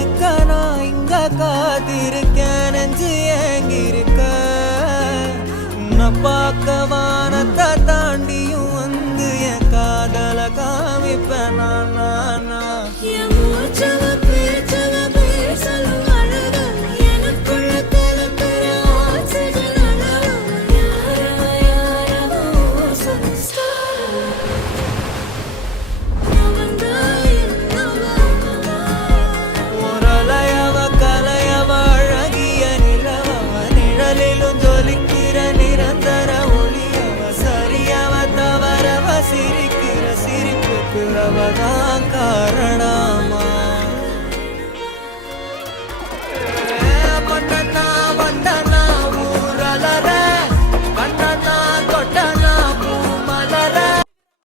அதுக்க நான் இங்க காத்திருக்கேன் நெஞ்சு ஏங்கிருக்க உன்னை பார்க்க வானத்தை தாண்டியும் வந்து என் காதல காமிப்பேன் நான் என் மூச்சவ பேச்சவ பேசலும் அழகு எனக்குள்ள கலக்கிற ஆக்சிஜன் அளவு யாரவோ சன்ஸ்டார் அவன்தா என்னவா ஒரலையவ கலையவ அழகிய நிலவவ நிழலிலும் ஜொலிக்கிற நிரந்தர ஒளியவ சரியவ தவறவ சிரிக்கிற சிரிப்புக்கு அவதான் காரணம்